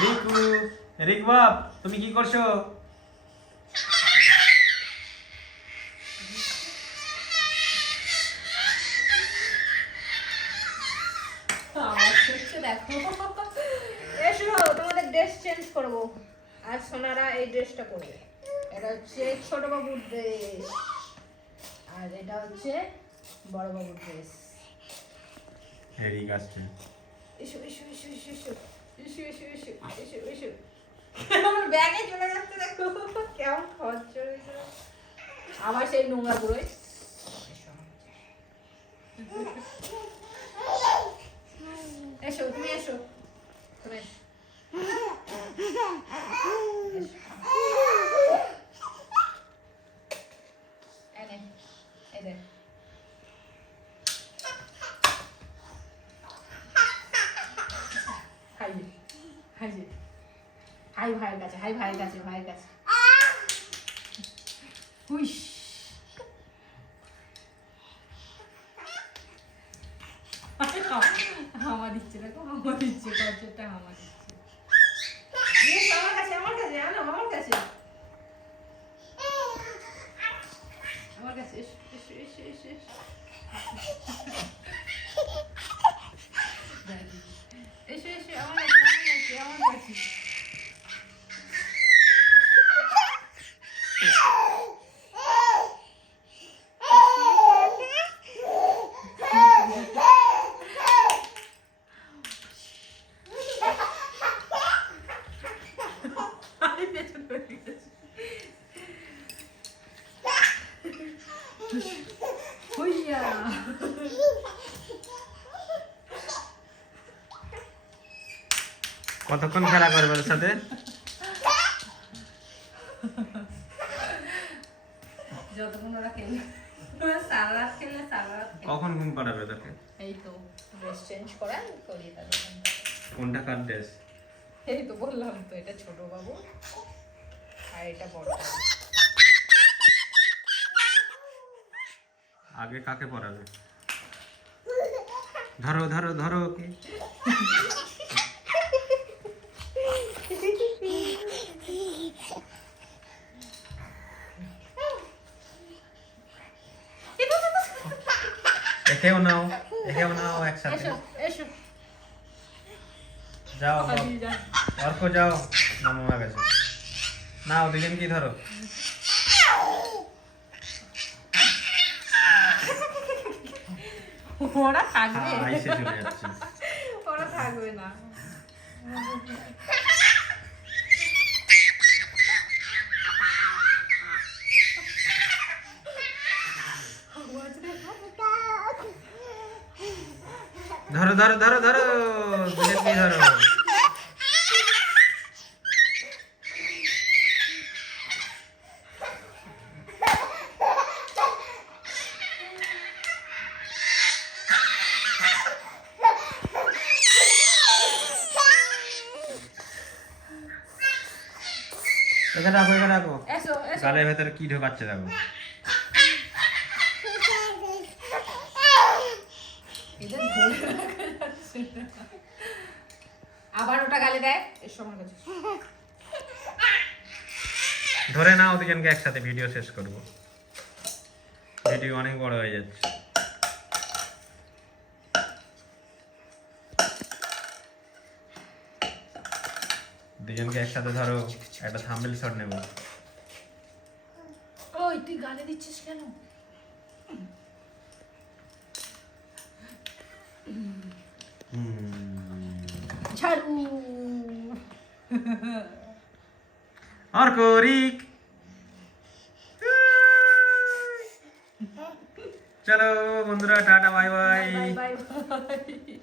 রিকু, রিক বাপ তুমি কি করছো? দেখো এসো তোমাদের ড্রেস চেঞ্জ করবো। আর সোনারা এই ড্রেসটা পরবে। এটা হচ্ছে ছোট বাবুর ড্রেস আর এটা হচ্ছে বড় বাবুর ড্রেস। রিক আসছে। এসো এসো এসো এসো এসো এসো এসো এসো এসো এসো। আমার ব্যাগে চলে যাচ্ছে দেখো কেমন খরচ হয়েছে। আবার সেই নোংরা পুরোই। এসো তুমি এসো তুমি এসো। হাই ভাইয়ের কাছে, হাই ভাইয়ের কাছে, ভাইয়ের কাছে। হুইশ হামা দিচ্ছে দেখো, হামা দিচ্ছে, কচ্ছপটা হামা দিচ্ছে। আমার কাছে, আমার কাছে আনো, আমার কাছে, আমার কাছে এসো এসো এসো এসো এসো এসো এসো আমার কাছে, আমার কাছে। কতক্ষণ খেলা করবে ওর সাথে? যতক্ষণ ওরা খেলবে, সারা রাত খেললে সারা রাত। কখন ঘুম পাড়াবে তোকে? এই তো ড্রেস চেঞ্জ করা করি তাদের। কোনটা কার ড্রেস? এই তো বললাম তো, এটা ছোট বাবু আর এটা বড় বাবু। আগে কাকে পড়াবে? ধরো ধরো ধরো ওকে। একেও নাও, একেও নাও একসাথে। এসো এসো যাও অর্ক যাও মামা কাছে। নাও দুজন কি ধরো। ওরা থাকবে, আইসে চলে যাচ্ছে। ওরা থাকবে না। ধরো ধরো ধরো ধরো দুজন কি ধরো। এখানে রাখো, এখানে রাখো। এসো এসো। গালের ভেতরে কি ঢোকাচ্ছে দেখো। আবার ওটা গালে দেয়। এসো আমার কাছে। ধরে নাও দুজনকে একসাথে, ভিডিও শেষ করব। ভিডিও অনেক বড় হয়ে যাচ্ছে। দুজনকে একসাথে ধরো, একটা থাম্বনেল শট নেব। ওই তুই গালে দিচ্ছিস কেন? ঝাড়ু আর করিক। চলো বন্ধুরা, tata bye bye. Bye bye.